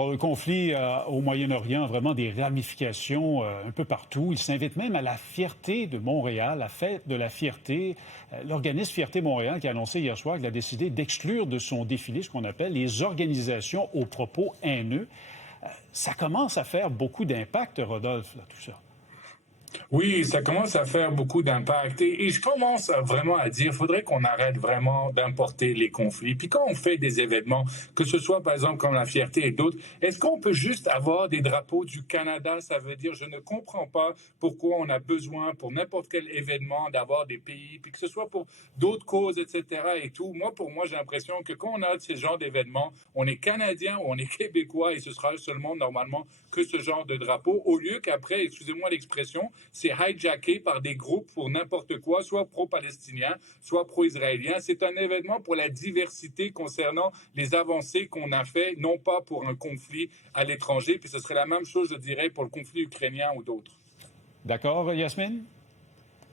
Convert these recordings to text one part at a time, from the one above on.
Alors, le conflit au Moyen-Orient a vraiment des ramifications un peu partout. Il s'invite même à la fierté de Montréal, la fête de la fierté. L'organisme Fierté Montréal qui a annoncé hier soir qu'il a décidé d'exclure de son défilé ce qu'on appelle les organisations aux propos haineux. Ça commence à faire beaucoup d'impact, Rodolphe, là, tout ça. Oui, ça commence à faire beaucoup d'impact et je commence vraiment à dire, faudrait qu'on arrête vraiment d'importer les conflits. Puis quand on fait des événements, que ce soit par exemple comme la fierté et d'autres, est-ce qu'on peut juste avoir des drapeaux du Canada? Ça veut dire, je ne comprends pas pourquoi on a besoin pour n'importe quel événement d'avoir des pays, puis que ce soit pour d'autres causes, etc. et tout. Moi, pour moi, j'ai l'impression que quand on a ce genre d'événements, on est Canadien ou on est Québécois et ce sera seulement normalement que ce genre de drapeau, au lieu qu'après, excusez-moi l'expression, c'est hijacké par des groupes pour n'importe quoi, soit pro-palestinien, soit pro-israélien. C'est un événement pour la diversité concernant les avancées qu'on a fait, non pas pour un conflit à l'étranger. Puis ce serait la même chose, je dirais, pour le conflit ukrainien ou d'autres. D'accord, Yasmine?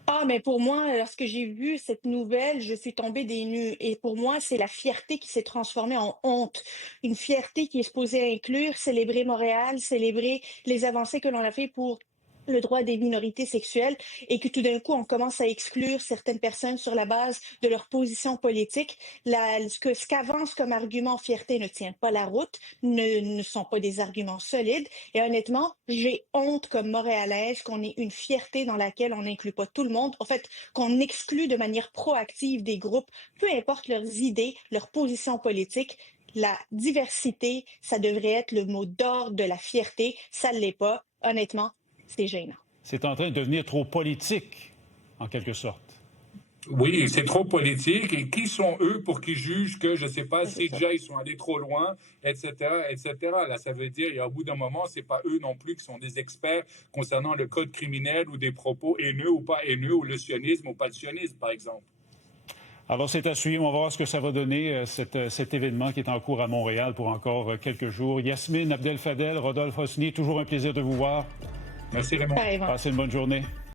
Ah, mais pour moi, lorsque j'ai vu cette nouvelle, je suis tombée des nues. Et pour moi, c'est la fierté qui s'est transformée en honte. Une fierté qui est supposée inclure, célébrer Montréal, célébrer les avancées que l'on a fait pour le droit des minorités sexuelles et que tout d'un coup, on commence à exclure certaines personnes sur la base de leur position politique. Ce qu'avance comme argument fierté ne tient pas la route, ne sont pas des arguments solides. Et honnêtement, j'ai honte comme Montréalaise qu'on ait une fierté dans laquelle on n'inclut pas tout le monde. En fait, qu'on exclut de manière proactive des groupes, peu importe leurs idées, leurs positions politiques. La diversité, ça devrait être le mot d'ordre de la fierté. Ça ne l'est pas. Honnêtement, c'est gênant. C'est en train de devenir trop politique, en quelque sorte. Oui, c'est trop politique. Et qui sont eux pour qu'ils jugent que, je ne sais pas, C'est si ça. déjà ils sont allés trop loin, etc., etc. Là, ça veut dire, et au bout d'un moment, c'est pas eux non plus qui sont des experts concernant le code criminel ou des propos haineux ou pas haineux, ou le sionisme ou pas le sionisme, par exemple. Alors, c'est à suivre. On va voir ce que ça va donner, cet événement qui est en cours à Montréal pour encore quelques jours. Yasmine Abdel-Fadel, Rodolphe Hosni, toujours un plaisir de vous voir. Merci Raymond. Pareillement. Passez une bonne journée.